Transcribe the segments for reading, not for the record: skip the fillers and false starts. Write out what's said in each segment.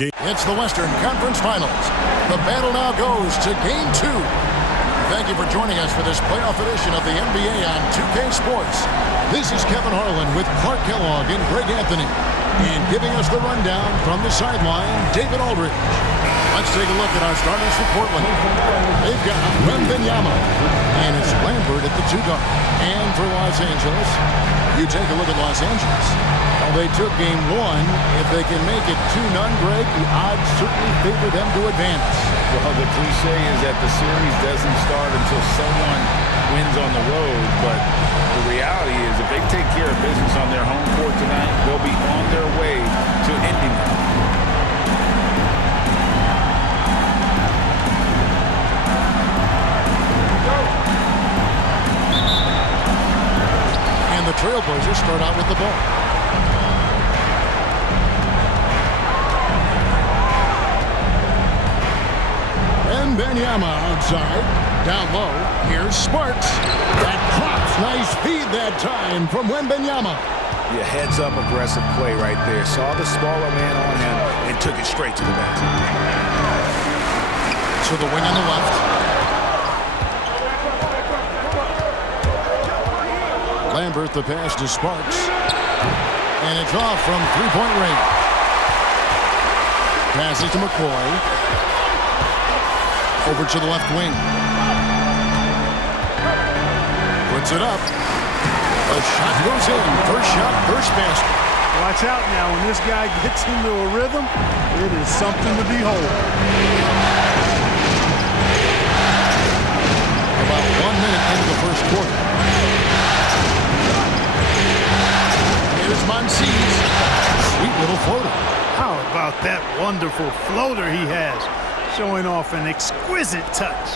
It's the Western Conference Finals. The battle now goes to Game 2. Thank you for joining us for this playoff edition of the NBA on 2K Sports. This is Kevin Harlan with Clark Kellogg and Greg Anthony. And giving us the rundown from the sideline, David Aldridge. Let's take a look at our starters for Portland. They've got Wembanyama, and it's Lambert at the 2 guard. And for Los Angeles, you take a look at Los Angeles. Well, they took Game 1. If they can make it 2-0, Greg, the odds certainly favor them to advance. Well, the cliche is that the series doesn't start until someone wins on the road, but the reality is if they take care of business on their home court tonight, they'll be on their way to ending it. And the Trailblazers start out with the ball. Wembanyama outside, down low. Here's Sparks. That drops. Nice feed that time from Wembanyama. Yeah, heads-up aggressive play right there. Saw the smaller man on him and took it straight to the basket. To the wing on the left. Lambert, the pass to Sparks. And it's off from three-point range. Passes to McCoy. Over to the left wing. Puts it up. A shot goes in. First shot, first basket. Watch out now. When this guy gets into a rhythm, it is something to behold. About 1 minute into the first quarter. Here's Monsees. Sweet little floater. How about that wonderful floater he has? Showing off an exquisite touch.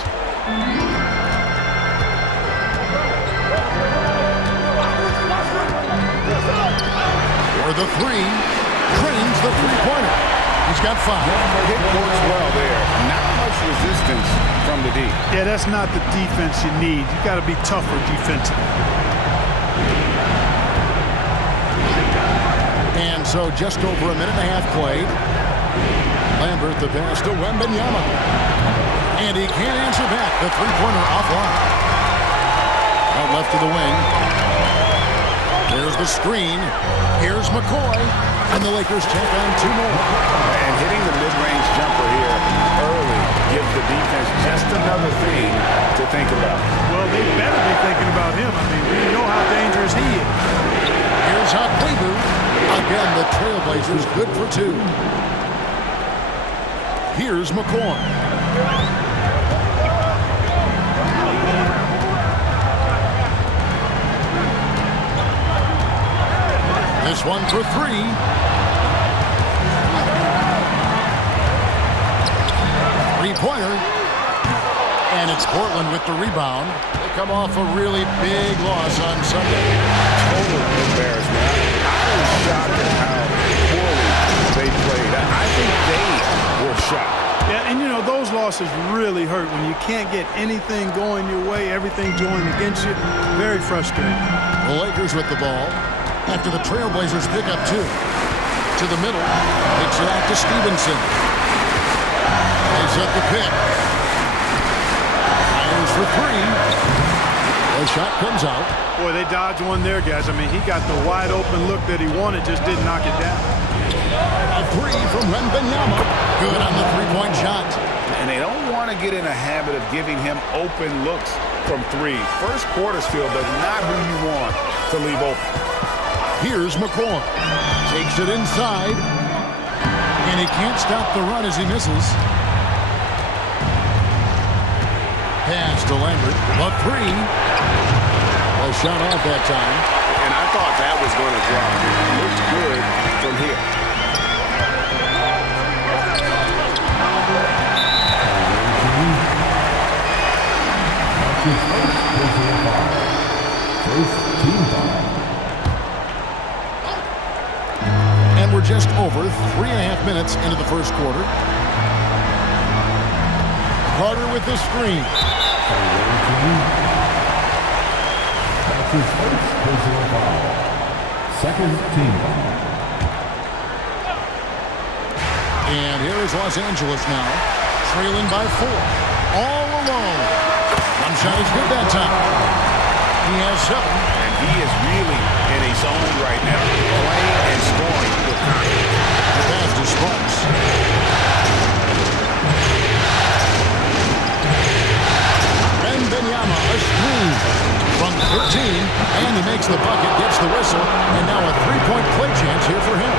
For the three, trains the three-pointer. He's got 5. It works well there. Not much resistance from the D. Yeah, that's not the defense you need. You got to be tougher defensively. And so just over a minute and a half played. Lambert, the pass to Wembanyama. And he can't answer back. The three-pointer offline. Out left to the wing. There's the screen. Here's McCoy. And the Lakers take on 2 more. And hitting the mid-range jumper here early gives the defense just another thing to think about. Well, they better be thinking about him. I mean, we know how dangerous he is. Here's Hakwebu. Again, the Trailblazers good for 2. Here's McCoy. This one for 3. Three-pointer. And it's Portland with the rebound. They come off a really big loss on Sunday. Total embarrassment. I was shocked at how poorly they played. I think they were shocked. Yeah, and you know, those losses really hurt when you can't get anything going your way, everything's going against you. Very frustrating. The Lakers with the ball after the Trailblazers pick up 2. To the middle. Picks it out to Stevenson. They set the pick. Fires for 3. The shot comes out. Boy, they dodged one there, guys. I mean, he got the wide open look that he wanted, just didn't knock it down. A 3 from Wembanyama. Good on the three-point shot. And they don't want to get in a habit of giving him open looks from 3. First quarter's field is not who you want to leave open. Here's McCoy. Takes it inside. And he can't stop the run as he misses. Pass to Lambert. The 3. Well, shot off that time. And I thought that was going to drop. It looked good from here. And we're just over 3.5 minutes into the first quarter. Carter with the screen. That's his first personal foul. Second team foul. And here is Los Angeles now, trailing by 4. All alone. One shot is good that time. He has 7. And he is really in a zone right now, playing and scoring with confidence. The pass to Sparks. Wembanyama, a screen from 13, and he makes the bucket, gets the whistle, and now a three-point play chance here for him.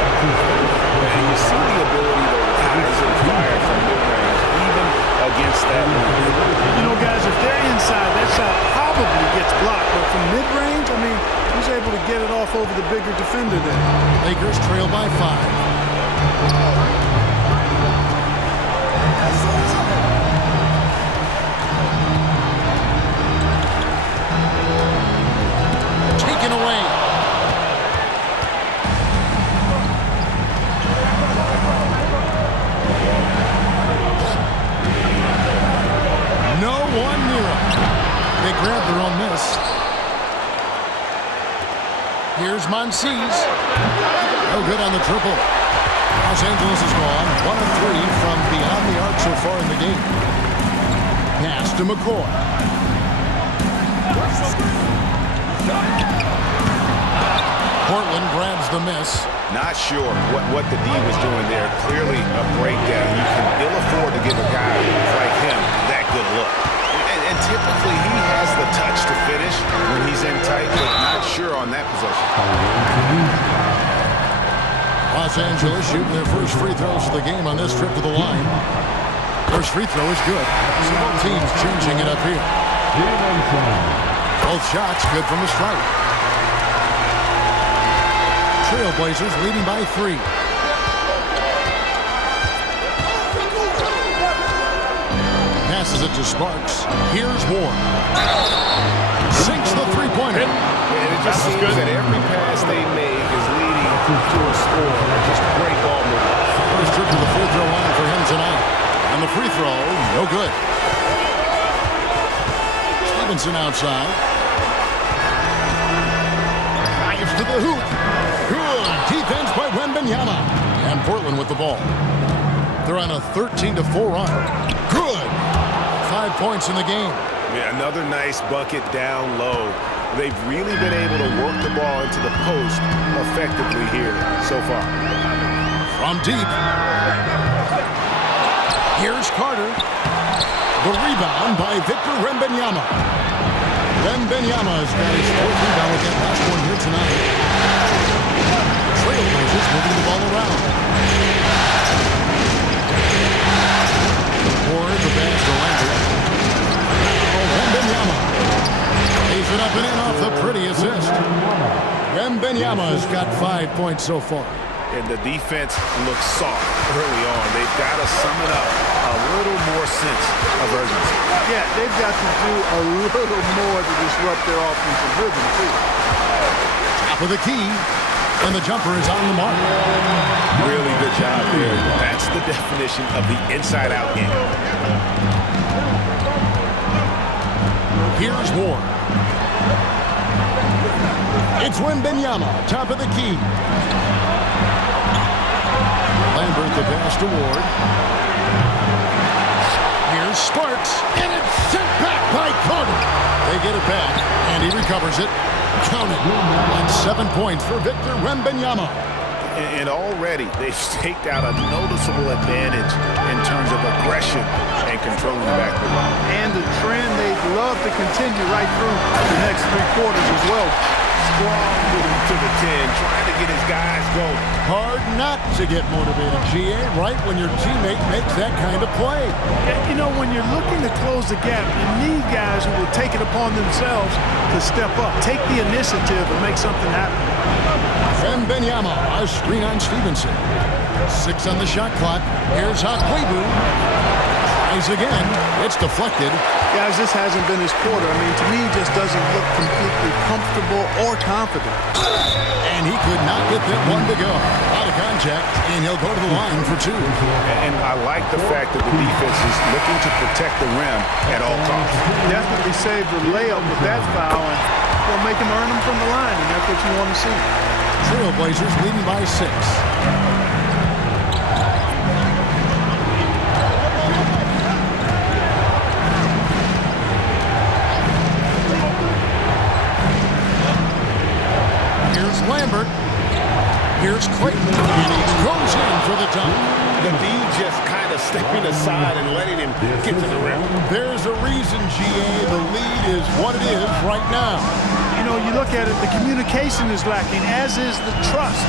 And you see the ability to rise and fire from mid-range, even against that line. You know, guys, if they're inside, that shot probably gets blocked. But from mid-range, I mean, he's able to get it off over the bigger defender there. Lakers trail by 5. Taken away. No one near him. They grabbed their own miss. Here's Monsees. No good on the triple. Los Angeles is gone. 1 of 3 from beyond the arc so far in the game. Pass to McCoy. Portland grabs the miss. Not sure what the D was doing there. Clearly a breakdown. You can ill afford to give a guy like him that good look. And typically he has the touch to finish when he's in tight, but not sure on that possession. Los Angeles shooting their first free throws of the game on this trip to the line. First free throw is good. So both teams changing it up here. Both shots good from the strike. Trailblazers leading by 3. Passes it to Sparks. Here's Ward. Sinks the three-pointer. And it just seems that every pass they make is leading to a score. Just great ball movement. First trip to the free throw line for him tonight. And the free throw, no good. Stevenson outside. Drives to the hoop. Good defense by Wembanyama. And Portland with the ball. They're on a 13-4 run. Good. 5 points in the game. Yeah, another nice bucket down low. They've really been able to work the ball into the post effectively here so far. From deep. Here's Carter. The rebound by Victor Wembanyama. Wembanyama's got his 4th rebound with that last one here tonight. Trailblazers moving the ball around. Ward, the pass to Lambert. Now Wembanyama. Lays it up and in off the pretty assist. Wembanyama's got 5 points so far. And the defense looks soft early on. They've got to sum it up a little more sense of urgency. Yeah, they've got to do a little more to disrupt their offensive rhythm, too. Top of the key. And the jumper is on the mark. Really good job there. That's the definition of the inside-out game. Here's Ward. It's Wembanyama, top of the key. Lambert the pass to Ward. Here's Sparks, and it's sent back by Carter. They get it back, and he recovers it. Count it. On 7 points for Victor Wembanyama. And already they've staked out a noticeable advantage in terms of aggression and controlling the backcourt. And the trend they'd love to continue right through the next 3 quarters as well. Strong moving to the 10, trying to get his guys going. Hard not to get motivated, GA, right when your teammate makes that kind of play. You know, when you're looking to close the gap, you need guys who will take it upon themselves to step up, take the initiative and make something happen. Wembanyama, a screen on Stevenson. 6 on the shot clock. Here's Hakwebu. Tries again. It's deflected. Guys, this hasn't been his quarter. I mean, to me, he just doesn't look completely comfortable or confident. And he could not get that one to go. Out of contact, and he'll go to the line for 2. And I like the fact that the defense is looking to protect the rim at all costs. Definitely saved the layup with that foul, and will make him earn them from the line, and that's what you want to see. Trailblazers leading by 6. stepping aside and letting him get to the rim. There's a reason, GA, the lead is what it is right now. You know, you look at it, the communication is lacking, as is the trust.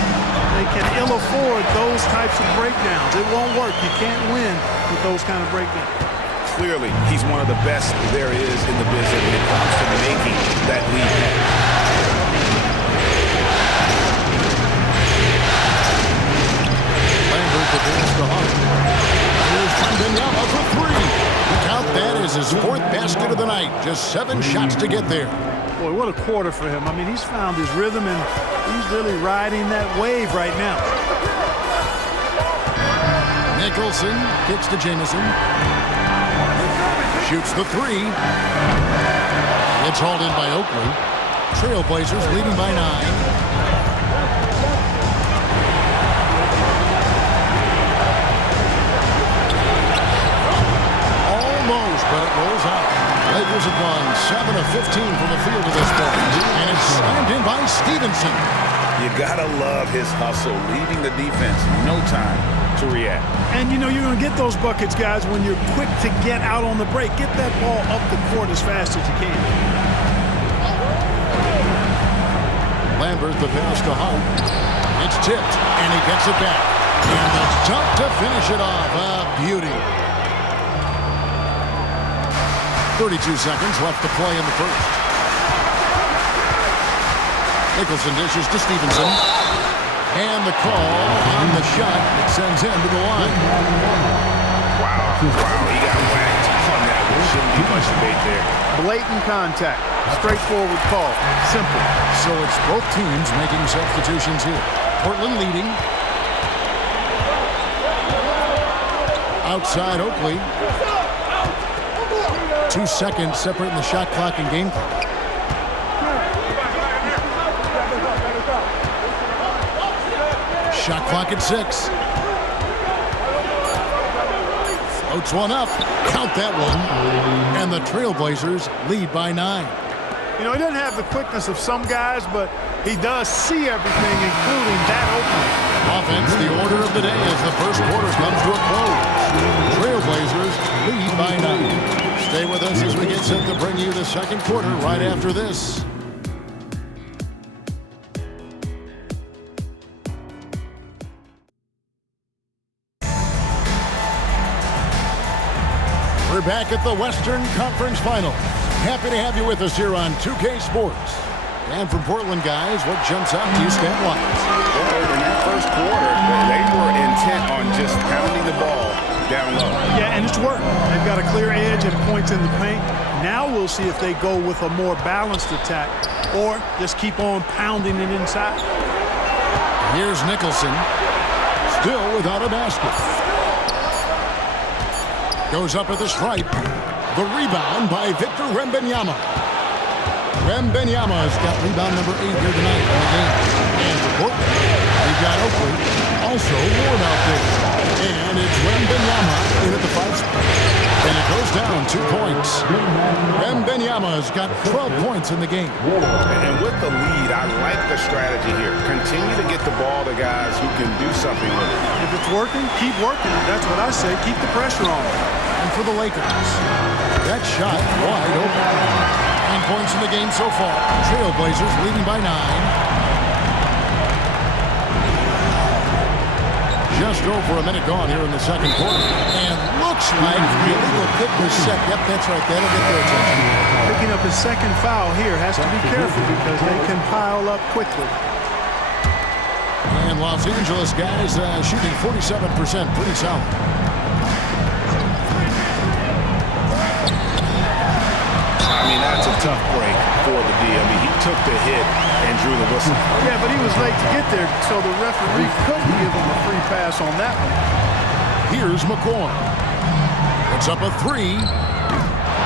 They can ill afford those types of breakdowns. It won't work. You can't win with those kind of breakdowns. Clearly, he's one of the best there is in the business when it comes to making that lead pass. The pass to Hart. Here's Wembanyama for three. The count that is his fourth basket of the night. Just 7 shots to get there. Boy, what a quarter for him. I mean, he's found his rhythm, and he's really riding that wave right now. Nicholson kicks to Jamison. Shoots the three. It's hauled in by Oakley. Trailblazers leading by 9. But it rolls out. Lakers have gone 7 of 15 from the field to this point. And it's slammed in by Stevenson. You gotta love his hustle, leaving the defense no time to react. And you know you're gonna get those buckets, guys, when you're quick to get out on the break. Get that ball up the court as fast as you can. Lambert, the pass to Hart. It's tipped, and he gets it back. And the dunk to finish it off. A beauty. 32 seconds left to play in the first. Nicholson dishes to Stevenson. And the call on the shot that sends him to the line. Wow, he got whacked on that. There shouldn't be much debate there. Blatant contact. Straightforward call. Simple. So it's both teams making substitutions here. Portland leading. Outside Oakley. 2 seconds separating the shot clock and game clock. Shot clock at 6. Floats one up. Count that one. And the Trailblazers lead by 9. You know, he doesn't have the quickness of some guys, but he does see everything, including that opening. Offense, the order of the day as the first quarter comes to a close. Trailblazers lead by 9. Stay with us as we get set to bring you the second quarter right after this. We're back at the Western Conference Finals. Happy to have you with us here on 2K Sports. And from Portland, guys, what jumps out to you stat-wise? Well, in that first quarter, they were intent on just pounding the ball down low. Yeah, and it's worked. They've got a clear edge and points in the paint. Now we'll see if they go with a more balanced attack or just keep on pounding it inside. Here's Nicholson, still without a basket. Goes up at the stripe. The rebound by Victor Wembanyama. Wembanyama's got rebound number 8 here tonight in the game. And for Portland, we've got Oakley, also Ward out there. And it's Wembanyama in at the 5 spot. And it goes down 2 points. Wembanyama's got 12 points in the game. And with the lead, I like the strategy here. Continue to get the ball to guys who can do something with it. If it's working, keep working. That's what I say. Keep the pressure on. And for the Lakers, that shot wide open. 9 points in the game so far. Trailblazers leading by 9. Just over a minute gone here in the second quarter. And looks like the illegal kick was set. Yep, that's right. That'll get their attention. Picking up his second foul here. Has to be careful because they can pile up quickly. And Los Angeles guys shooting 47%. Pretty solid. I mean, that's a tough break for the D. I mean, he took the hit and drew the whistle. Yeah, but he was late to get there, so the referee couldn't give him a free pass on that one. Here's McCoy. It's up a 3.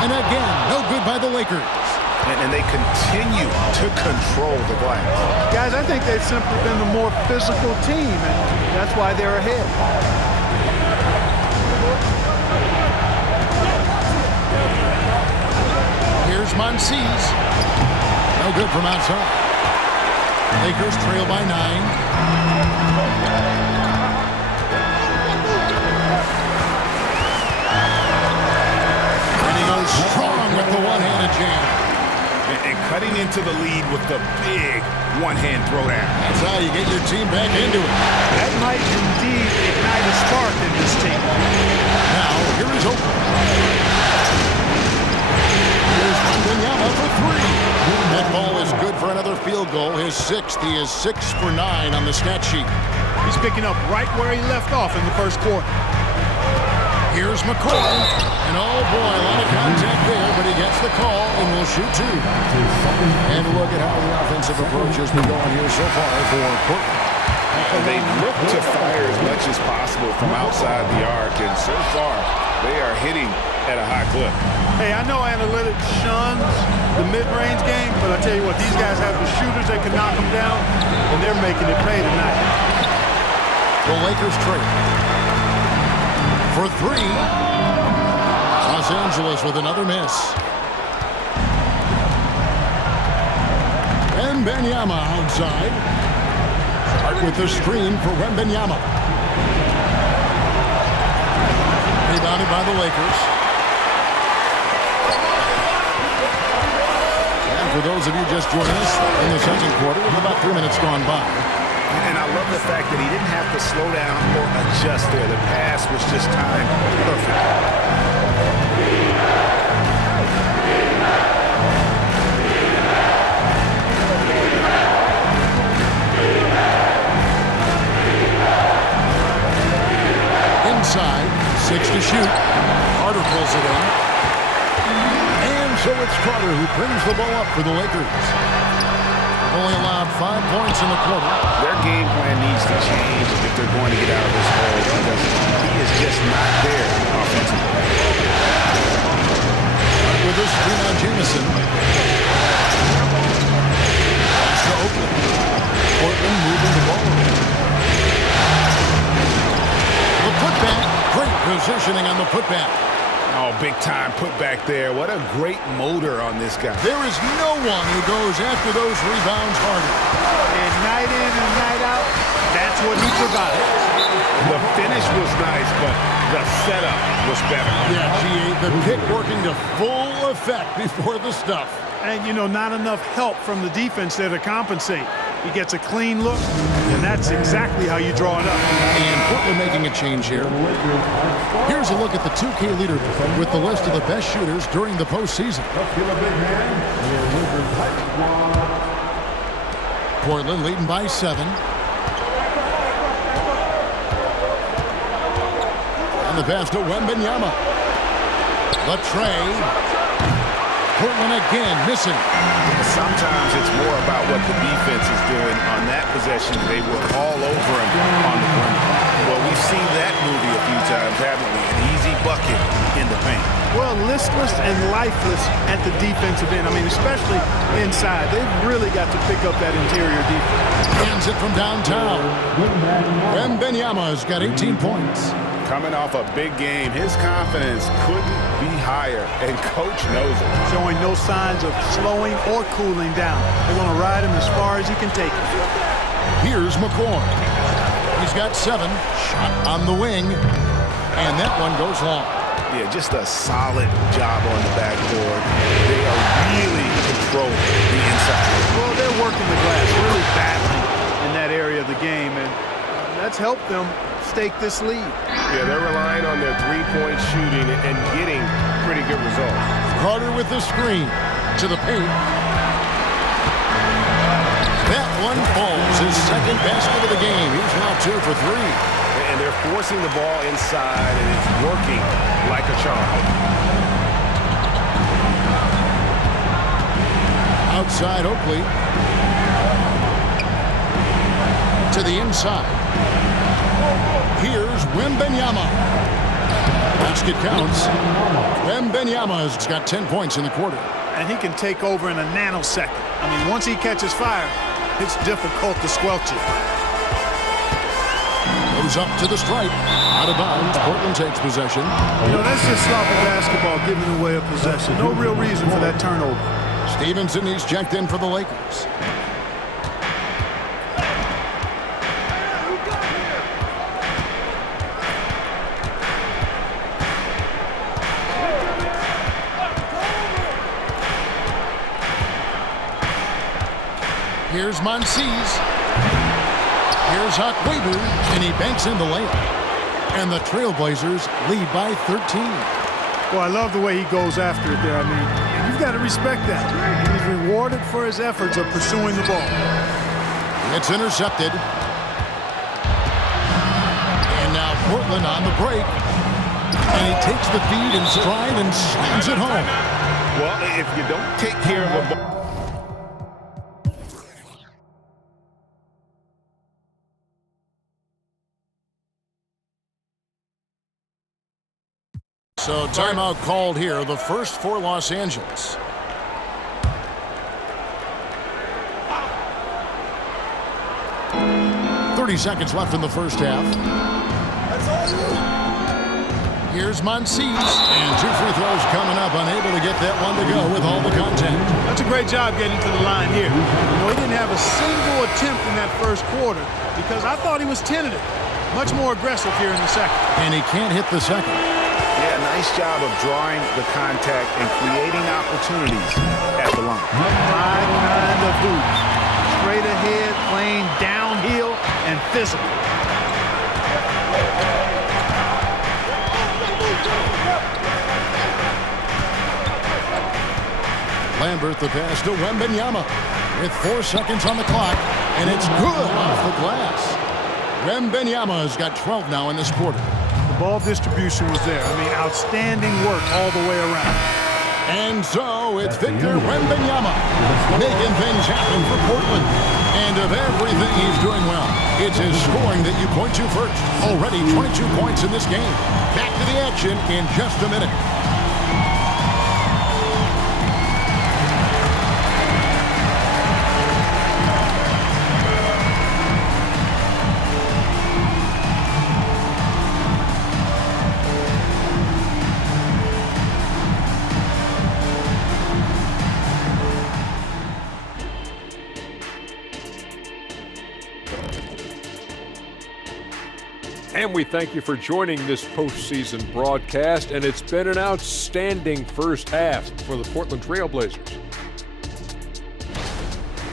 And again, no good by the Lakers. And they continue to control the glass. Guys, I think they've simply been the more physical team, and that's why they're ahead. Here's Monsees. No good from outside. Lakers trail by 9. cutting into the lead with the big one-hand throwdown. That's how you get your team back into it. That might indeed ignite a spark in this team. Now, here is Oakland. Here's Wembanyama for three. That ball is good for another field goal. His sixth. He is 6 for 9 on the stat sheet. He's picking up right where he left off in the first quarter. Here's McCoy. And oh boy, a lot of contact there, but he gets the call and will shoot two. And look at how the offensive approach has been going here so far for Portland. They look to fire as much as possible from outside the arc, and so far they are hitting at a high clip. Hey, I know analytics shuns the mid-range game, but I tell you what, these guys have the shooters that can knock them down, and they're making it pay tonight. The Lakers trade for three. Los Angeles with another miss. Wembanyama outside. With the screen for Wembanyama. Rebounded by the Lakers. And for those of you just joining us in the second quarter, with about 3 minutes gone by. And I love the fact that he didn't have to slow down or adjust there. The pass was just timed perfect. Inside, 6 to shoot. Carter pulls it in. And so it's Carter who brings the ball up for the Lakers. Only allowed 5 points in the quarter. Their game plan needs to change if they're going to get out of this hole, because he is just not there offensively. With this screen on Jamison. Pass to Oakland. Portland moving the ball. The putback. Great positioning on the putback. Oh, big time putback there. What a great motor on this guy. There is no one who goes after those rebounds harder. And night in and night out, that's what he provided. The finish was nice, but the setup was better. Yeah, G8, the pick working to full effect before the stuff. And, you know, not enough help from the defense there to compensate. He gets a clean look, and that's exactly how you draw it up. And Portland making a change here. Here's a look at the 2K leaderboard with the list of the best shooters during the postseason. Portland leading by 7. And the pass to Wembanyama. The tray. Portland again missing. Sometimes it's more about what the defense is doing on that possession. They were all over him on the perimeter. Well, we've seen that movie a few times, haven't we? An easy bucket in the paint. Well, listless and lifeless at the defensive end. I mean, especially inside. They've really got to pick up that interior defense. Hands it from downtown. Wembanyama's got 18 points. Coming off a big game, his confidence couldn't be higher, and coach knows it. Showing no signs of slowing or cooling down. They're going to ride him as far as he can take it. Here's McCoy. He's got 7. Shot on the wing. And that one goes long. Yeah, just a solid job on the backboard. They are really controlling the inside. Well, they're working the glass really badly in that area of the game, and that's helped them stake this lead. Yeah, they're relying on their three-point shooting and getting pretty good results. Carter with the screen to the paint. That one falls. His second basket of the game. He's now 2 for 3. And they're forcing the ball inside, and it's working like a charm. Outside Oakley. To the inside. Here's Wembanyama. Basket counts. Wembanyama's got 10 points in the quarter. And he can take over in a nanosecond. I mean, once he catches fire, it's difficult to squelch it. Goes up to the stripe. Out of bounds. Portland takes possession. You know, that's just sloppy basketball, giving away a possession. No real reason for that turnover. Stevenson, he's checked in for the Lakers. Here's Monsees. Here's Akwebu, and he banks in the layup. And the Trailblazers lead by 13. Well, I love the way he goes after it there. I mean, you've got to respect that. He's rewarded for his efforts of pursuing the ball. It's intercepted. And now Portland on the break. And he takes the feed in stride and slams it home. Well, if you don't take care of the ball. So timeout called here, the first for Los Angeles. Seconds left in the first half. Here's Monsees, and 2 free throws coming up, unable to get that one to go with all the contact. That's a great job getting to the line here. You know, he didn't have a single attempt in that first quarter because I thought he was tentative. Much more aggressive here in the second. And he can't hit the second. Yeah, nice job of drawing the contact and creating opportunities at the line. My kind of hoops. Straight ahead, playing downhill, and physical. Lambert the pass to Wembanyama with 4 seconds on the clock, and it's good off the glass. Wembanyama has got 12 now in this quarter. The ball distribution was there. I mean, outstanding work all the way around. And so it's Victor Wembanyama making things happen for Portland. And of everything he's doing well, it's his scoring that you point to first. Already 22 points in this game. Back to the action in just a minute. And we thank you for joining this postseason broadcast, and it's been an outstanding first half for the Portland Trailblazers.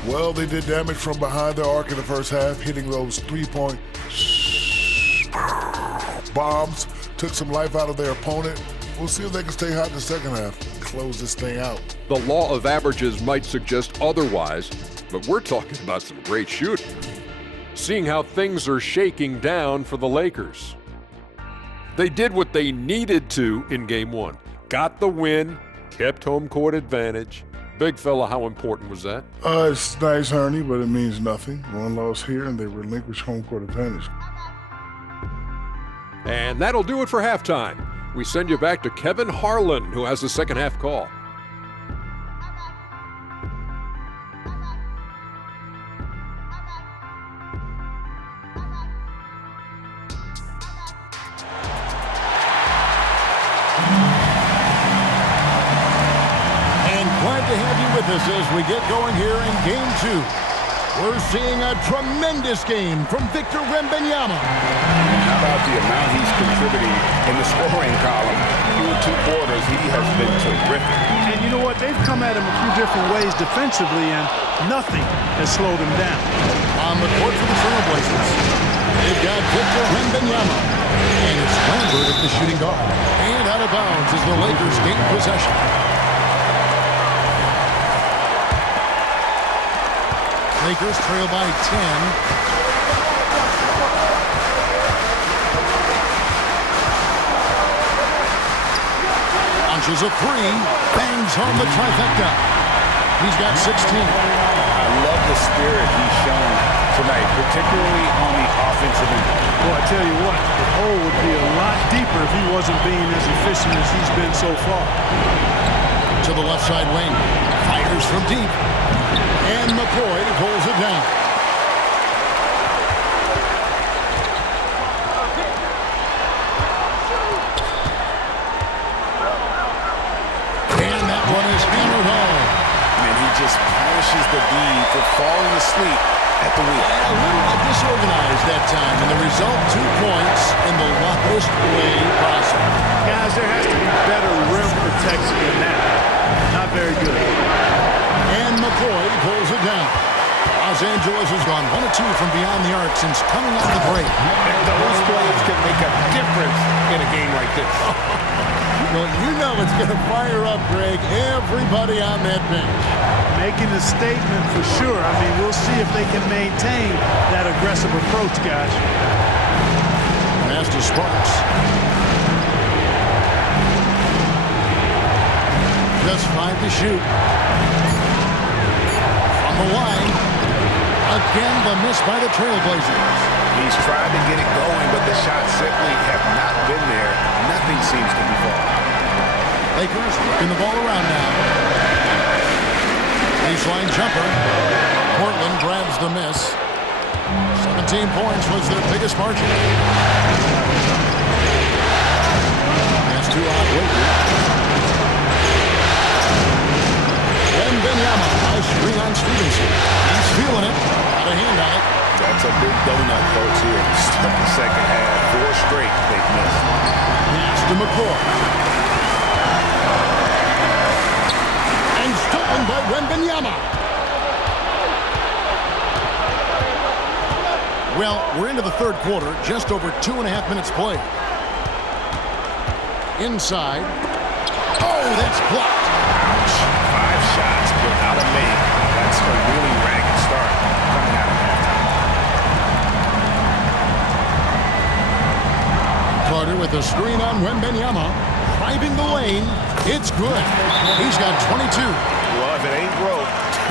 Well, they did damage from behind their arc in the first half, hitting those three-point bombs, took some life out of their opponent. We'll see if they can stay hot in the second half and close this thing out. The law of averages might suggest otherwise, but we're talking about some great shooting. Seeing how things are shaking down for the Lakers. They did what they needed to in Game 1. Got the win, kept home court advantage. Big fella, how important was that? It's nice, Ernie, but it means nothing. One loss here, and they relinquish home court advantage. And that'll do it for halftime. We send you back to Kevin Harlan, who has the second half call. As we get going here in Game 2. We're seeing a tremendous game from Victor Wembanyama. How about the amount he's contributing in the scoring column? Through 2 quarters, he has been terrific. And you know what? They've come at him a few different ways defensively, and nothing has slowed him down. On the court for the Trailblazers, they've got Victor Wembanyama. And it's Lambert at the shooting guard. And out of bounds as the Lakers gain possession. Lakers trail by 10. Launches a 3, bangs home the trifecta. He's got 16. I love the spirit he's shown tonight, particularly on the offensive end. Well, I tell you what, the hole would be a lot deeper if he wasn't being as efficient as he's been so far. To the left side wing, fires from deep. And McCoy pulls it down. And that one is hammered home. And he just polishes the D for falling asleep at the wheel. A little bit disorganized that time, and the result 2 points in the lowest way possible. Guys, there has to be better rim protection than that. Not very good. And McCoy pulls it down. Los Angeles has gone 1 of 2 from beyond the arc since coming out of the break. And those plays can make a difference in a game like this. Well, you know it's going to fire up, Greg, everybody on that bench. Making a statement for sure. I mean, we'll see if they can maintain that aggressive approach, guys. Pass to Sparks. Just 5 to shoot. From the line. Again, the miss by the Trailblazers. He's tried to get it going, but the shots simply have not been there. Nothing seems to be falling. Lakers working the ball around now. Baseline jumper. Portland grabs the miss. 17 points was their biggest margin. Pass to Wembenyama. Wembenyama. Nice screen on Stevenson. He's feeling it. Got a hand on it. That's a big donut, folks, here. Start the second half. 4 straight they've missed. Pass to McCoy. And stolen by Wembenyama. Well, we're into the third quarter. Just over 2.5 minutes played. Inside. Oh, that's blocked. 5 shots without a make. That's a really ragged start coming out of halftime. Carter with a screen on Wembenyama. Driving the lane. It's good. He's got 22. Well, if it ain't broke,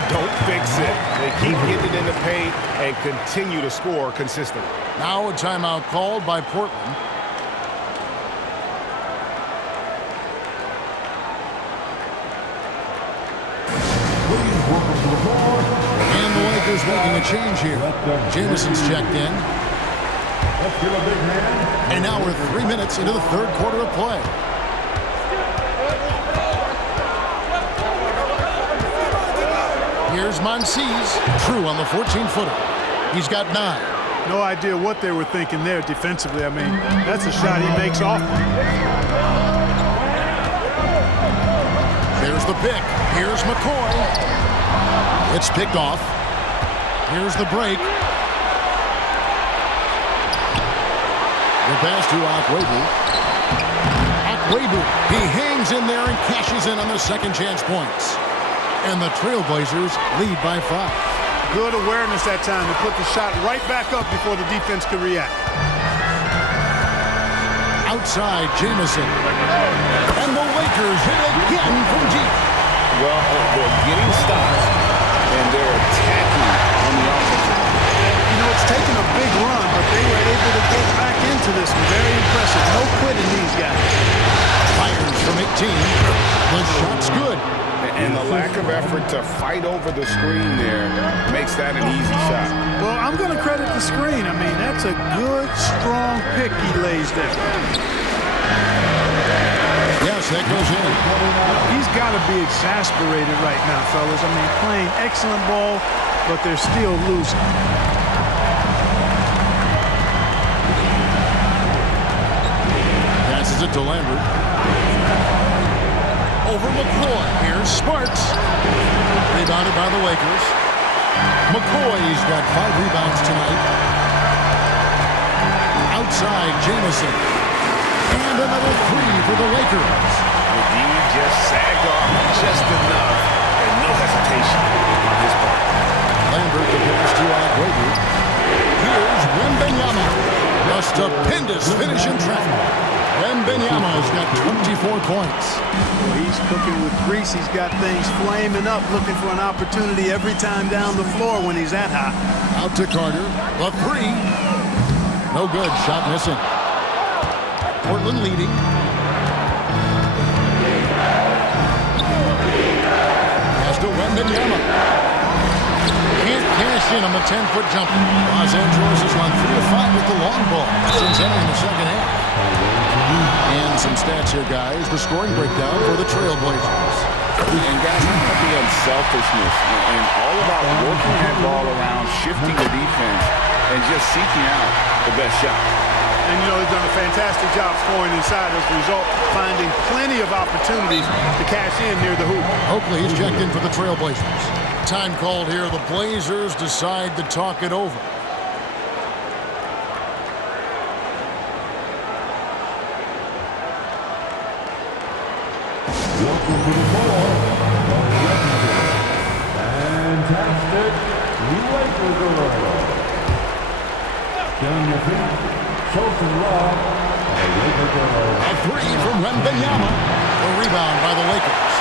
don't fix it. They keep getting it in the paint and continue to score consistently. Now a timeout called by Portland. And the Lakers making a change here. Jamison's checked in. And now we're 3 minutes into the third quarter of play. Here's Monsees. True on the 14-footer. He's got 9. No idea what they were thinking there defensively. I mean, that's a shot he makes off. Here's the pick. Here's McCoy. It's picked off. Here's the break. The pass to Akwebu. Akwebu. He hangs in there and cashes in on the second chance points. And the Trailblazers lead by 5. Good awareness that time to put the shot right back up before the defense could react. Outside, Jamison. And the Lakers hit again from deep. Well, they're getting stops, and they're attacking on the offensive line. You know, it's taken a big run, but they were able to get back into this one. Very impressive. No quitting these guys. Fires from 18. The shot's good. And the lack of effort to fight over the screen there makes that an easy shot. Well, I'm going to credit the screen. I mean, that's a good, strong pick he lays there. Yes, that goes in. He's got to be exasperated right now, fellas. I mean, playing excellent ball, but they're still losing. Passes it to Lambert. Over McCoy. Here's Sparks. Rebounded by the Lakers. McCoy's got 5 rebounds tonight. Outside, Jamison. And another 3 for the Lakers. McGee just sagged off just enough, and no hesitation on his part. Lambert to pass to Akwebu. Here's Wembenyama. A stupendous finish in traffic. Wembenyama's got 24 points. He's cooking with grease. He's got things flaming up, looking for an opportunity every time down the floor when he's that hot. Out to Carter. The 3. No good. Shot missing. Portland leading. Pass to Wembenyama. Can't cash in on the 10-foot jumper. Los Angeles has gone 3 of 5 with the long ball since entering the second half. And some stats here, guys. The scoring breakdown for the Trailblazers. And guys, how about the unselfishness and all about working that ball around, shifting the defense, and just seeking out the best shot. And, you know, he's done a fantastic job scoring inside as a result, finding plenty of opportunities to cash in near the hoop. Oakley is checked in for the Trailblazers. Time called here. The Blazers decide to talk it over. Fantastic Lakers arrival. Down your feet, show some love. A three from Wembanyama. A rebound by the Lakers.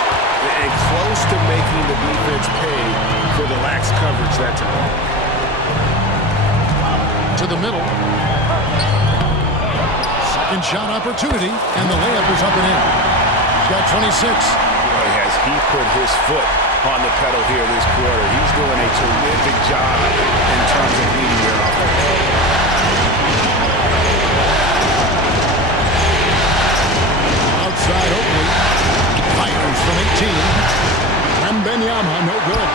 And close to making the defense pay for the lax coverage that time. To the middle. Second shot opportunity, and the layup is up and in. He's got 26. Boy, has he put his foot on the pedal here this quarter. He's doing a terrific job in terms of leading their offense. Outside Oakley. Fires from 18. Wembanyama, no good.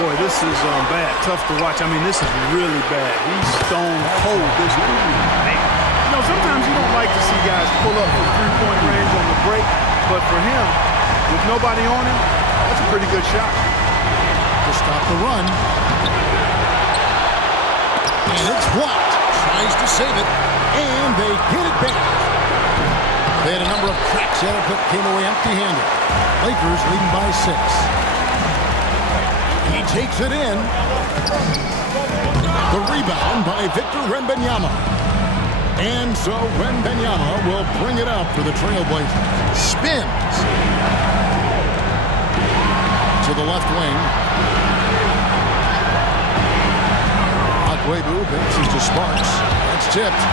Boy, this is bad. Tough to watch. I mean, this is really bad. He's stone cold. This man. You know, sometimes you don't like to see guys pull up from three-point range on the break, but for him, with nobody on him, that's a pretty good shot. To stop the run. And it's blocked. Tries to save it. And they get it back. They had a number of cracks at it, but came away empty-handed. Lakers leading by 6. He takes it in. The rebound by Victor Wembanyama. And so Wembanyama will bring it up for the Trailblazers. Spins. To the left wing. Akwebu passes to Sparks. That's tipped.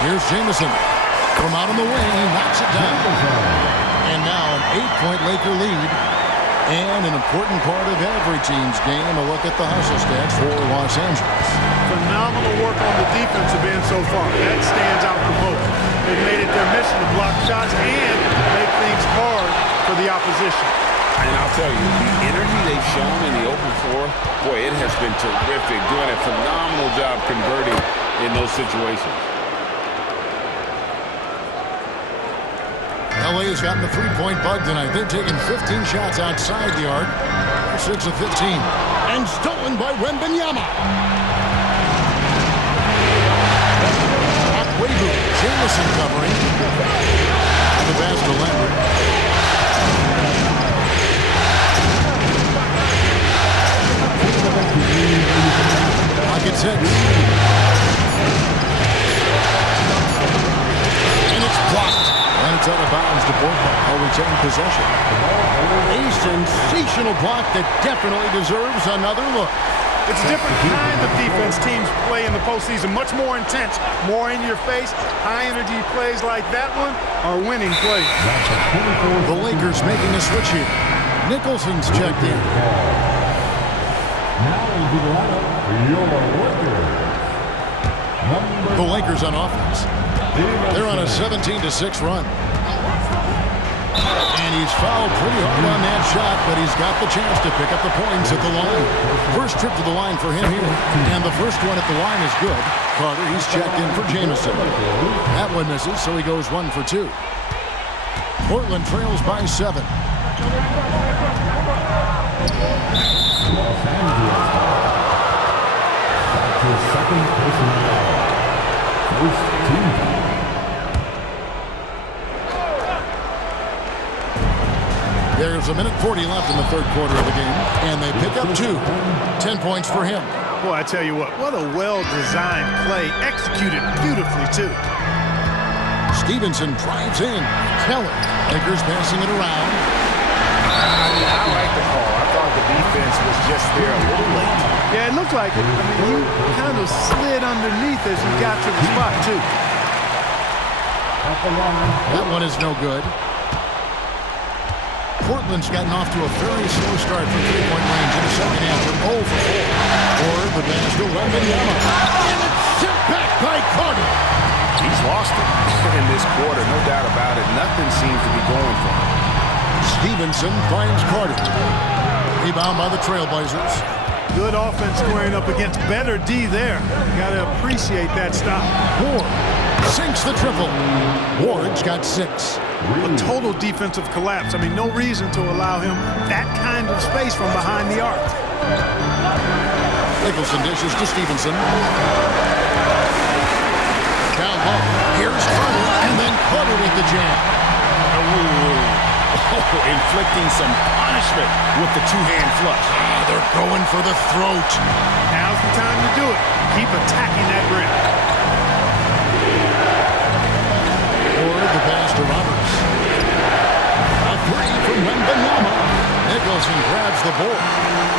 Here's Jamison. From out on the wing, he knocks it down. And now an 8-point Laker lead. And an important part of every team's game, a look at the hustle stats for Los Angeles. Phenomenal work on the defensive end so far. That stands out the most. They've made it their mission to block shots and make things hard for the opposition. And I'll tell you, the energy they've shown in the open floor, boy, it has been terrific. Doing a phenomenal job converting in those situations. LA has gotten the three-point bug tonight. They've taken 15 shots outside the arc. 6 of 15. And stolen by Wembanyama. Akwebu. Jamison covering. The pass to Leonard. Pocket 6. And it's blocked. And it's out of bounds to Portland. They'll retain possession. A sensational block that definitely deserves another look. It's a different kind of defense teams play in the postseason. Much more intense, more in your face. High-energy plays like that one are winning plays. The Lakers making a switch here. Nicholson's checked in. Now into the lineup, your Lakers. The Lakers on offense. They're on a 17-6 run. And he's fouled pretty hard on that shot, but he's got the chance to pick up the points at the line. First trip to the line for him here. And the first one at the line is good. Carter, he's checked in for Jamison. That one misses, so he goes 1 for 2. Portland trails by 7. Los Angeles. That's his second personal. First team foul. There's a minute 40 left in the third quarter of the game, and they pick up 2. 10 points for him. Boy, I tell you what a well-designed play, executed beautifully, too. Stevenson drives in. Keller. Lakers passing it around. I like the call. I thought the defense was just there a little late. Yeah, it looked like it. I mean, he kind of slid underneath as he got to the spot, too. That one is no good. Portland's gotten off to a very slow start from three-point range in the second half. They're 0 for 4. Or the pass to Wembanyama. And it's sent back by Carter. He's lost it in this quarter, no doubt about it. Nothing seems to be going for him. Stevenson finds Carter. Rebound by the Trailblazers. Good offense squaring up against better D there. Got to appreciate that stop. Ward sinks the triple. Ward's got 6. a total defensive collapse. I mean, no reason to allow him that kind of space from behind the arc. Nicholson dishes to Stevenson. Down low. Here's Carter, and then Carter with the jam. Inflicting some punishment with the two-hand flush. They're going for the throat. Now's the time to do it. Keep attacking that rim. Or the pass to Roberts. A three from Wembanyama. Nicholson grabs the board.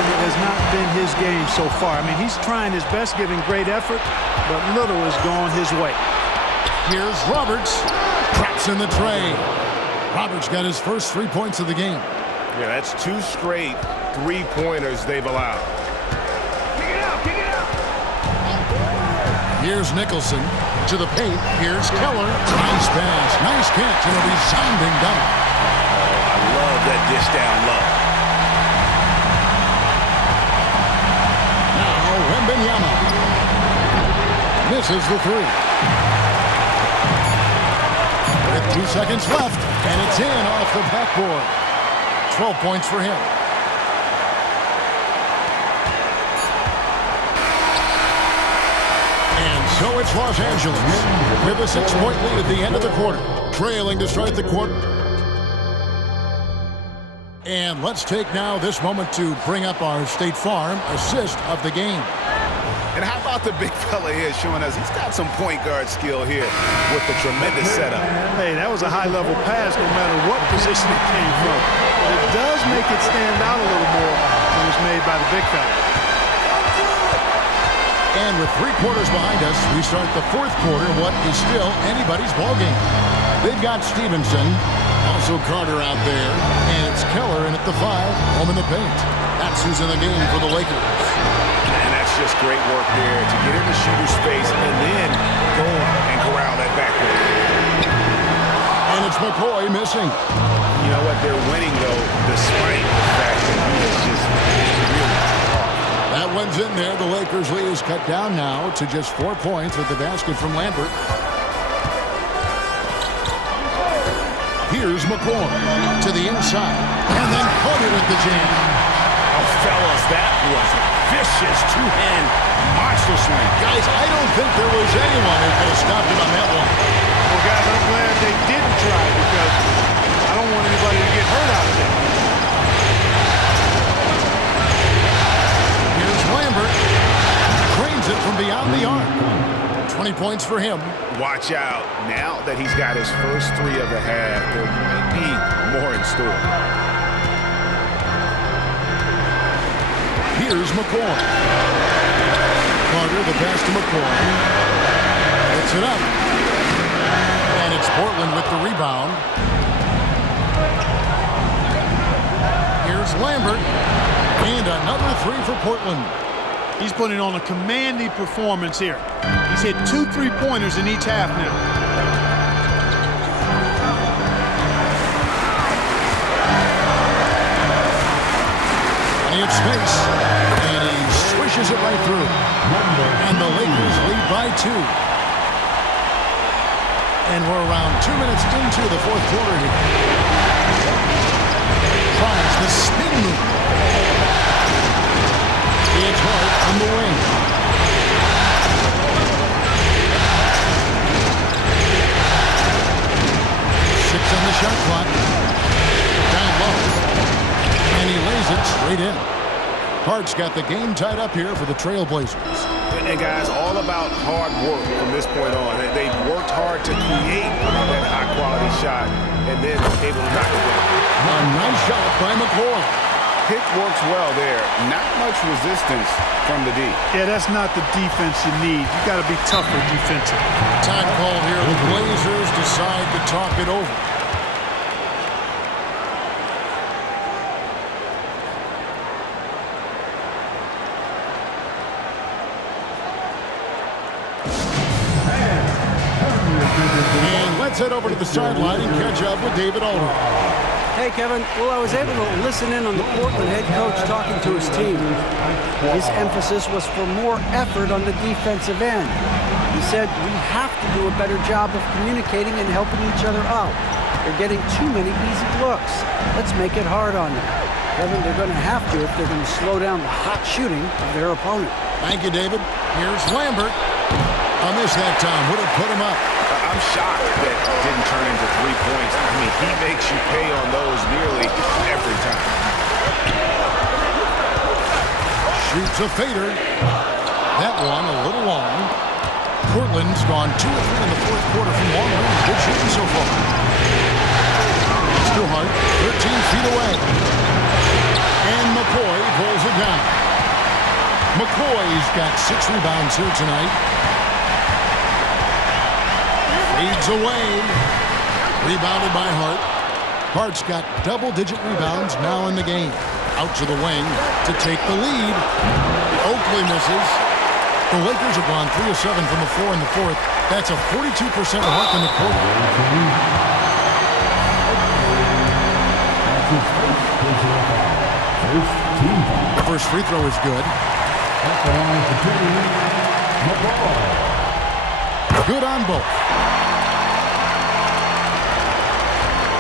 It has not been his game so far. I mean, he's trying his best, giving great effort, but little has gone his way. Here's Roberts. Traps in the tray. Roberts got his first 3 points of the game. Yeah, that's 2 straight three-pointers they've allowed. Kick it out, kick it out. Here's Nicholson to the paint. Here's Keller. Nice pass. Nice catch and a resounding dunk. I love that dish down low. Now Wembanyama misses the three. With 2 seconds left, and it's in off the backboard. 12 points for him. And so it's Los Angeles with a 6-point lead at the end of the quarter, trailing to start the quarter. And let's take now this moment to bring up our State Farm assist of the game. And how about the big fella here showing us he's got some point guard skill here with the tremendous setup. Hey, that was a high-level pass no matter what position it came from. But it does make it stand out a little more when it's made by the big fella. And with 3 quarters behind us, we start the 4th quarter, what is still anybody's ballgame. They've got Stevenson, also Carter out there, and it's Keller in at the 5, home in the paint. That's who's in the game for the Lakers. And that's just great work there to get in the shooter space and then go and corral that backcourt. And it's McCoy missing. You know what? They're winning, though, despite the fact that he is just really hard. That one's in there. The Lakers lead is cut down now to just 4 points with the basket from Lambert. Here's McCoy to the inside. And then Carter with the jam. Oh, fellas, that was a vicious two-hand monster swing. Guys, I don't think there was anyone who could have stopped him on that one. Well, guys, I'm glad they didn't try because I don't want anybody to get hurt out of that. Here's Lambert. Cranes it from beyond the arc. 20 points for him. Watch out. Now that he's got his first 3 of the half, there might be more in store. Here's McCoy. Carter, the pass to McCoy. Hits it up. And it's Portland with the rebound. Here's Lambert. And another 3 for Portland. He's putting on a commanding performance here. He's hit 2 3-pointers in each half now. Plenty of space. And he swishes it right through. And the Lakers lead by 2. And we're around 2 minutes into the 4th quarter here. Tries the spin move. It's Hart on the wing. 6 on the shot clock. Down low. And he lays it straight in. Hart's got the game tied up here for the Trailblazers. And guys, all about hard work from this point on. They've worked hard to create that high-quality shot and then able to knock it down. A nice shot by McCoy. Pick works well there. Not much resistance from the D. Yeah, that's not the defense you need. You got to be tougher defensively. Time called here. The Blazers decide to talk it over. And let's head over to the sideline and catch up with David Aldridge. Hey, Kevin. Well, I was able to listen in on the Portland head coach talking to his team. His emphasis was for more effort on the defensive end. He said, we have to do a better job of communicating and helping each other out. They're getting too many easy looks. Let's make it hard on them. Kevin, they're going to have to if they're going to slow down the hot shooting of their opponent. Thank you, David. Here's Lambert. On this that time, would have put him up. I'm shocked that didn't turn into 3 points. I mean, he makes you pay on those nearly every time. Shoots a fader. That one a little long. Portland's gone 2 of 3 in the fourth quarter from long range. Good shooting so far. Stewart, 13 feet away. And McCoy pulls it down. McCoy's got 6 rebounds here tonight. Fades away. Rebounded by Hart. Hart's got double-digit rebounds now in the game. Out to the wing to take the lead. Oakley misses. The Lakers have gone 3 of 7 from the floor in the fourth. That's a 42% mark in the quarter. The first free throw is good. Good on both.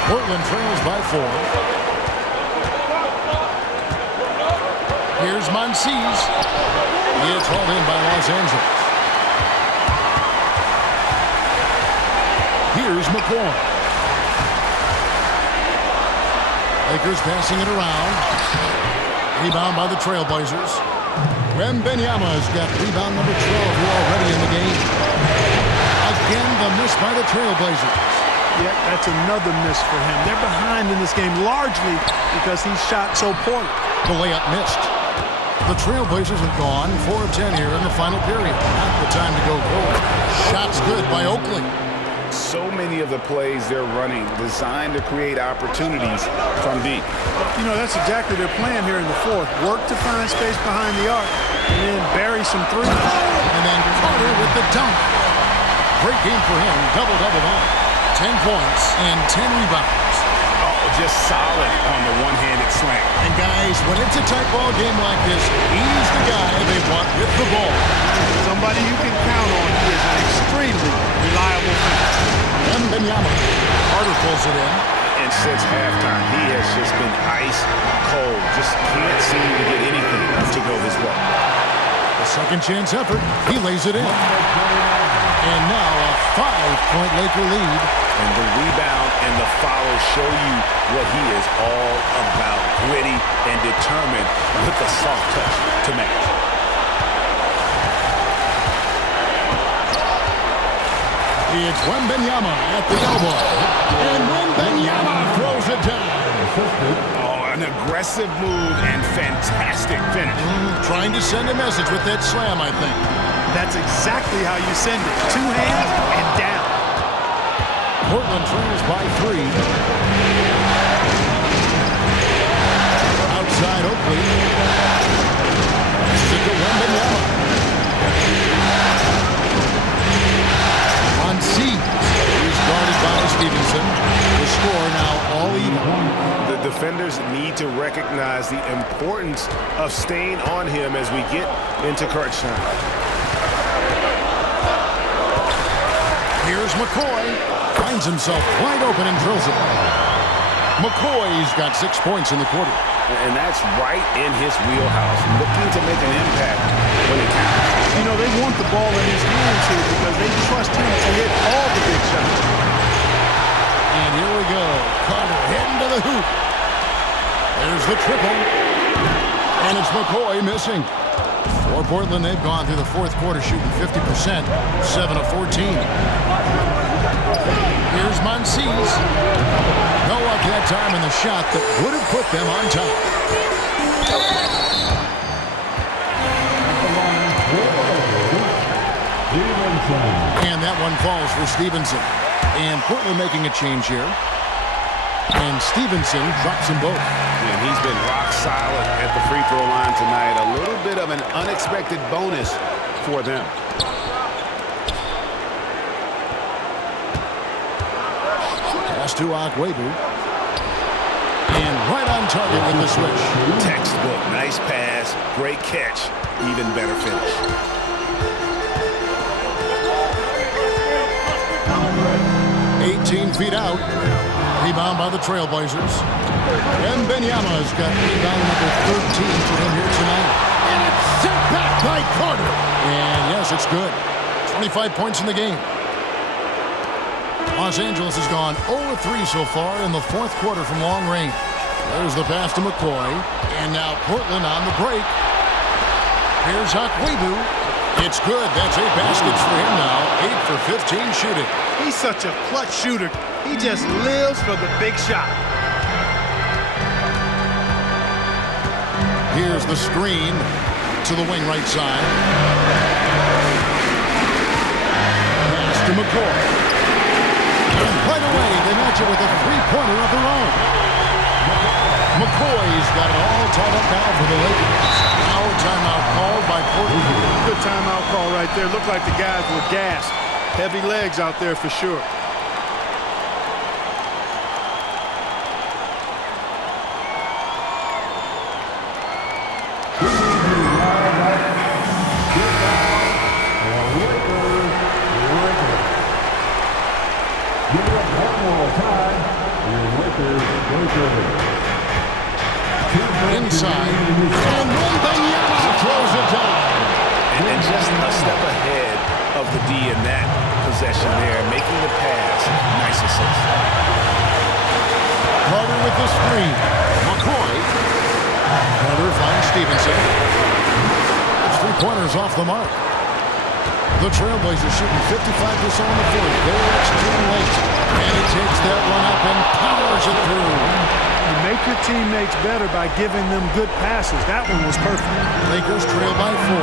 Portland trails by 4. Here's Monsees. It's hauled in by Los Angeles. Here's McCoy. Lakers passing it around. Rebound by the Trailblazers. Wembanyama's got rebound number 12 here already in the game. Again, the miss by the Trailblazers. Yeah, that's another miss for him. They're behind in this game largely because he shot so poorly. The layup missed. The Trailblazers have gone 4 of 10 here in the final period. Not the time to go forward. Shots good by Oakley. So many of the plays they're running designed to create opportunities from deep. You know, that's exactly their plan here in the fourth. Work to find space behind the arc and then bury some threes. And then Carter with the dunk. Great game for him. Double-double on. 10 points and 10 rebounds. Oh, just solid on the one-handed slam. And guys, when it's a tight ball game like this, he's the guy they want with the ball. Somebody you can count on. He is an extremely reliable player. Wembanyama. Carter pulls it in. And since halftime, he has just been ice cold. Just can't seem to get anything to go his way. A second chance effort. He lays it in. And now a 5-point Laker lead. And the rebound and the follow show you what he is all about. Gritty and determined with a soft touch to match. It's Wembanyama at the elbow. And Wembanyama throws it down. Oh, an aggressive move and fantastic finish. Trying to send a message with that slam, I think. That's exactly how you send it. 2 hands and down. Portland trails by 3. Outside Oakley. Passes it to Wembanyama. Monsees. He's guarded by Stevenson. The score now all even. The defenders need to recognize the importance of staying on him as we get into crunch time. Here's McCoy. Finds himself wide open and drills it. McCoy's got 6 points in the quarter. And that's right in his wheelhouse, looking to make an impact when it counts. You know, they want the ball in his hands here because they trust him to hit all the big shots. And here we go. Carter heading to the hoop. There's the triple. And it's McCoy missing. For Portland, they've gone through the fourth quarter shooting 50%, 7 of 14. Here's Monsees. No luck that time in the shot that would have put them on top. And that one falls for Stevenson. And Portland making a change here. And Stevenson drops them both. And he's been rock solid at the free throw line tonight. A little bit of an unexpected bonus for them. Pass to Agwebu. And right on target with the switch. Textbook. Nice pass. Great catch. Even better finish. $18 feet out. Rebound by the Trailblazers. And Wembanyama's got rebound number 13 for him here tonight. And it's sent back by Carter. And yes, it's good. 25 points in the game. Los Angeles has gone 0-3 so far in the fourth quarter from long range. There's the pass to McCoy. And now Portland on the break. Here's Okwebu. It's good. That's 8 baskets for him now. 8 for 15 shooting. He's such a clutch shooter. He just lives for the big shot. Here's the screen to the wing right side. Pass to McCoy. And right away, they match it with a three-pointer of their own. McCoy's got it all tied up now for the Lakers. Now a timeout called by Portland. Good timeout call right there. Looked like the guys were gassed. Heavy legs out there for sure. Inside. And Wembanyama throws it down. And just a step ahead of the D in that possession there, making the pass. Nice assist. Carter with the screen. McCoy. Carter finds Stevenson. His three-pointers off the mark. The Trailblazers shooting 55% on the fourth. They're executing late. And he takes that one up and powers it through. You make your teammates better by giving them good passes. That one was perfect. Lakers trail by 4.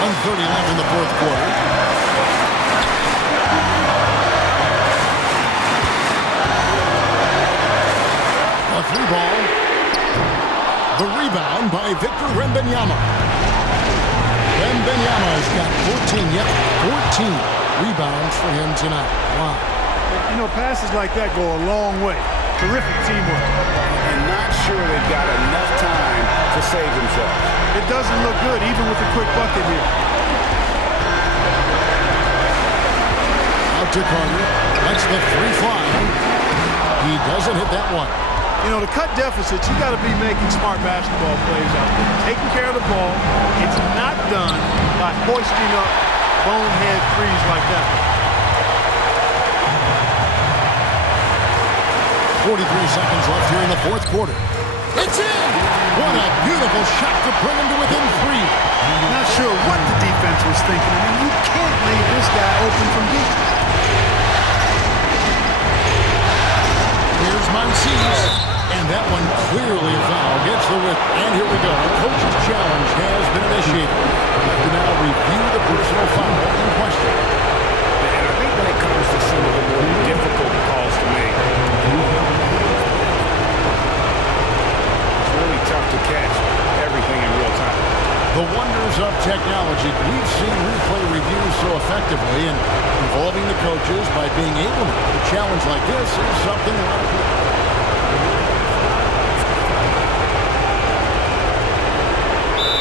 1:30 left in the fourth quarter. A three ball. The rebound by Victor Wembanyama. Wembanyama's got 14, yep, 14 rebounds for him tonight. Wow. You know, passes like that go a long way. Terrific teamwork. And not sure they've got enough time to save themselves. It doesn't look good, even with a quick bucket here. Out to Carter. That's the three fly. He doesn't hit that one. You know, to cut deficits, you got to be making smart basketball plays out there. Taking care of the ball. It's not done by hoisting up bonehead threes like that. 43 seconds left here in the fourth quarter. It's in! What a beautiful shot to bring him to within 3. Not sure what the defense was thinking. I mean, you can't leave this guy open from deep. Here's Monsees. And that one clearly a foul. Gets the width. And here we go. The coach's challenge has been initiated. We now review the personal foul in question. And I think when it comes to some of the more difficult calls to make, it's really tough to catch everything in real time. The wonders of technology. We've seen replay reviews so effectively, and involving the coaches by being able to do a challenge like this is something a lot of people.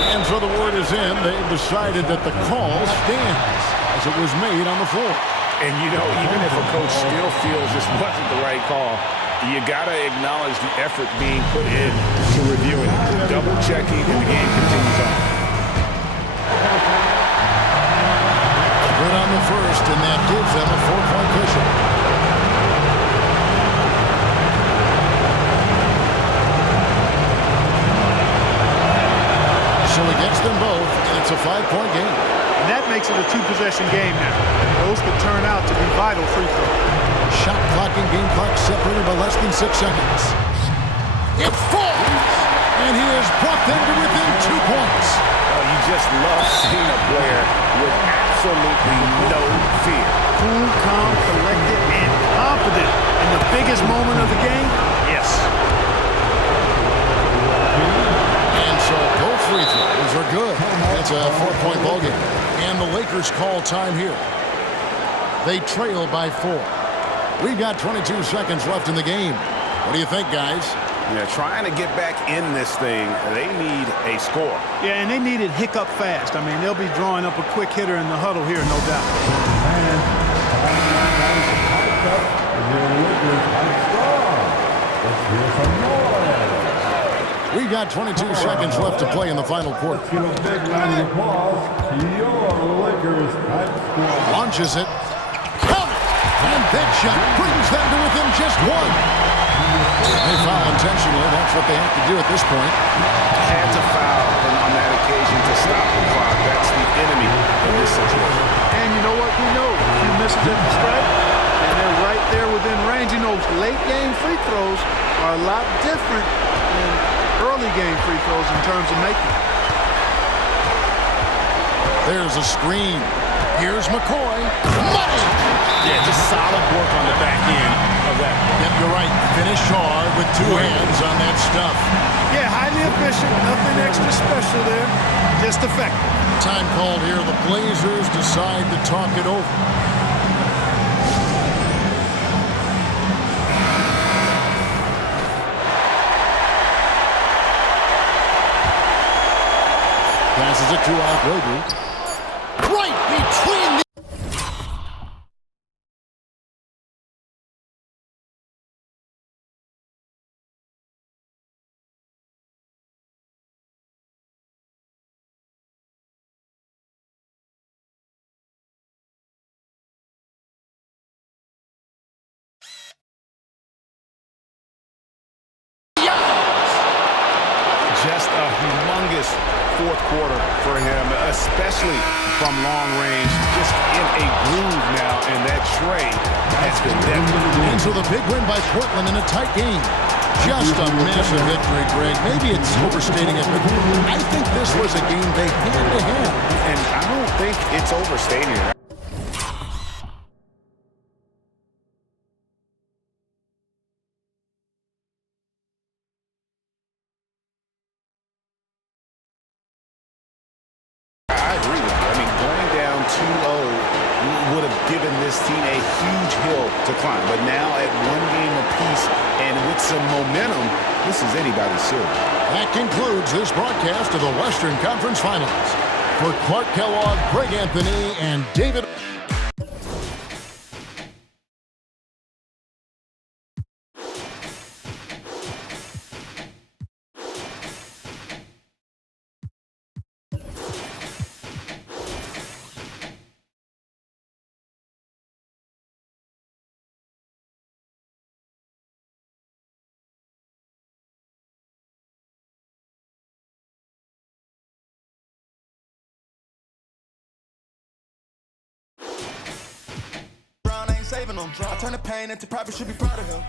And so the word is in. They've decided that the call stands as it was made on the floor. And, you know, even if a coach still feels this wasn't the right call, you got to acknowledge the effort being put in to reviewing, double-checking, and the game continues on. Good on the first, and that gives them a 4-point cushion. So he gets them both, and it's a 5-point game. And that makes it a 2-possession game now. Those could turn out to be vital free throws. Shot clock and game clock separated by less than 6 seconds. It falls! And he has brought them to within 2 points. Oh, you just love seeing a player with absolutely no fear. Cool, calm, collected, and confident in the biggest moment of the game? Yes. And so both free throws are good. That's a 4-point ball game. And the Lakers call time here. They trail by 4. We've got 22 seconds left in the game. What do you think, guys? Yeah, trying to get back in this thing, they need a score. Yeah, and they need it hiccup fast. I mean, they'll be drawing up a quick hitter in the huddle here, no doubt. We got 22 seconds left to play in the final quarter. Give a big round of applause to your Lakers type squad. Launches it. Count it! And that shot brings them to within just one. They foul intentionally. That's what they have to do at this point. Had to foul on that occasion to stop the clock. That's the enemy in this situation. And you know what? We know a few misses at the stripe, and they're right there within range. You know, late game free throws are a lot different than early game free throws in terms of making. There's a screen. Here's McCoy. Money! Yeah, just solid work on the back end of that. Yep, you're right. Finish hard with two hands on that stuff. Yeah, highly efficient. Nothing extra special there. Just effective. Time called here. The Blazers decide to talk it over. Passes it to Grogu. Right between the... Just a humongous fourth quarter for him, especially from long range. Just in a groove now, and that tray has been definitely. And so the big win by Portland in a tight game. Just a massive victory, Greg. Maybe it's overstating it, but I think this was a game they had to have. And I don't think it's overstating it. I agree with you. I mean, going down 2-0 would have given this team a huge hill to climb. But now at one game apiece and with some momentum, this is anybody's series. That concludes this broadcast of the Western Conference Finals. For Clark Kellogg, Greg Anthony, and David... Saving them. I turn the pain into profit, should be proud of him.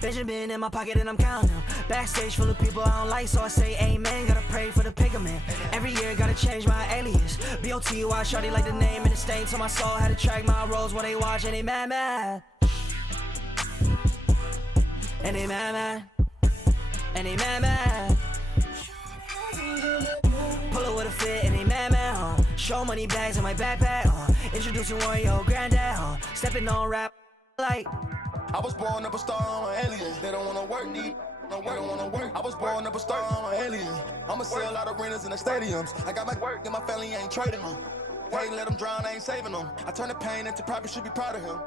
Benjamin in my pocket and I'm counting them. Backstage full of people I don't like, so I say amen. Gotta pray for the pigment. Every year gotta change my alias. B-O-T-Y, shorty like the name and the stain to my soul. Had to track my roles when they watch and they mad. And they mad. And they mad. Pull up with a fit and they mad. Show money bags in my backpack. Introducing Wario granddad. Stepping on rap like. I was born up a star, I'm an alien. They don't wanna work, they don't wanna work. I was born up a star, I'm an alien. I'ma sell out arenas in the stadiums. I got my work and my family ain't trading them. Hey, let them drown, I ain't saving them. I turn the pain into profit, should be proud of him.